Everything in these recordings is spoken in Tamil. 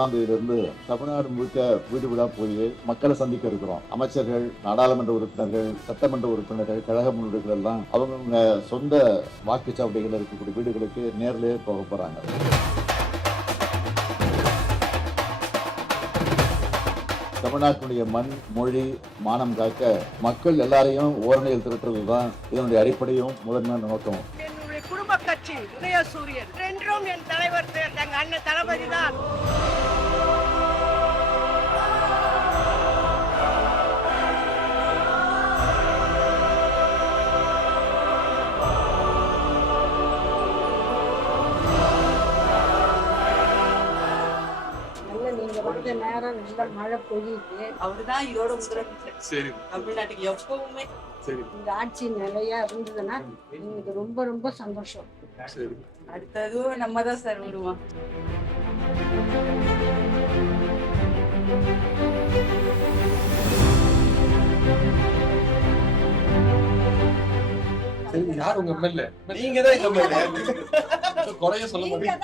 1 தேதியிலிருந்து தமிழ்நாடு முழுக்க வீடு வீடா போய் மக்களை சந்திக்க இருக்கிறோம். அமைச்சர்கள், நாடாளுமன்ற உறுப்பினர்கள், சட்டமன்ற உறுப்பினர்கள், கழக முன்னோடிகள் எல்லாம் அவங்க சொந்த வாக்குச்சாவடிகள் இருக்கக்கூடிய வீடுகளுக்கு நேரிலே போக போறாங்க. தமிழ்நாட்டினுடைய மண், மொழி, மானம் காக்க மக்கள் எல்லாரையும் ஓரணியில் திரட்டுறதுதான் இதனுடைய அடிப்படையும் முதன்மையான நோக்கம். என்னுடைய குடும்ப கட்சி உதயசூரியன் என்றும் என் தலைவர் எங்க அண்ணன் தளபதி தான். நேரம் நல்ல மழை பொழியுது. அவருதான் இதோட முதலமைச்சர் தமிழ்நாட்டுக்கு எப்பவுமே. இந்த ஆட்சி நிலையா இருந்ததுன்னா எனக்கு ரொம்ப ரொம்ப சந்தோஷம். அடுத்ததும் நம்ம தான் சார் வருவோம். யார் உங்க எம்எல்ஏ? நீங்க தான் எம்எல்ஏ. குறைய சொல்ல மாட்டீங்க.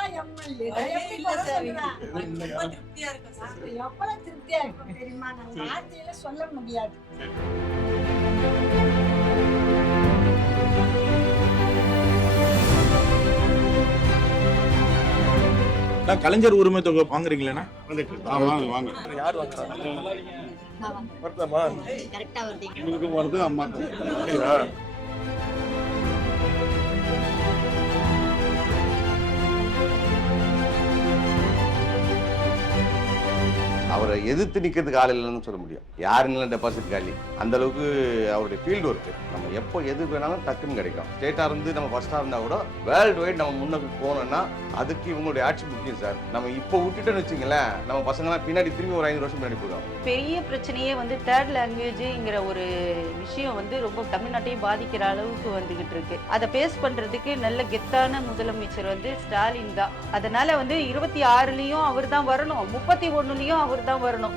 எவ்வளவு திருப்தியா இருக்கும் தெரியுமா? நம்ம வார்த்தையில சொல்ல முடியாது. கலைஞர் உரிமை தொகை வாங்குறீங்களா? வாங்க வாங்க. யார் வாங்குறாங்க? வருதமா? கரெக்டா வருது. உங்களுக்கு வருது அம்மா. அவரை எதிர்த்து நிற்கிறதுக்கு ஆள் இல்லைன்னு சொல்ல முடியும். யாருங்களும் டெபாசிட் காலி அந்த அளவுக்கு அவருடைய ஃபீல்டு ஒர்க்கு நம்ம எப்போ எது வேணாலும் டக்குன்னு கிடைக்கும். ஸ்டேட்டாக இருந்து நம்ம ஃபர்ஸ்டாக இருந்தால் கூட வேர்ல்டு வைட் நம்ம முன்னுக்கு போனோம்னா அதுக்கு இவங்களுடைய ஆட்சி முக்கியம் சார். நம்ம இப்போ விட்டுட்டோன்னு வச்சுங்களேன், நம்ம பசங்களாம் பின்னாடி திரும்பி ஒரு 5 வருஷம் பின்னாடி போயிடும். பெரிய பிரச்சனையே தேர்ட் லாங்குவேஜ்ங்கிற ஒரு விஷயம் ரொம்ப தமிழ்நாட்டையும் பாதிக்கிற அளவுக்கு வந்துகிட்டு இருக்கு. அதை பேஸ் பண்றதுக்கு நல்ல கெத்தான முதலமைச்சர் ஸ்டாலின் தான். அதனால 26லயும் அவர் தான் வரணும், 31லயும் அவர் தான் வரணும்.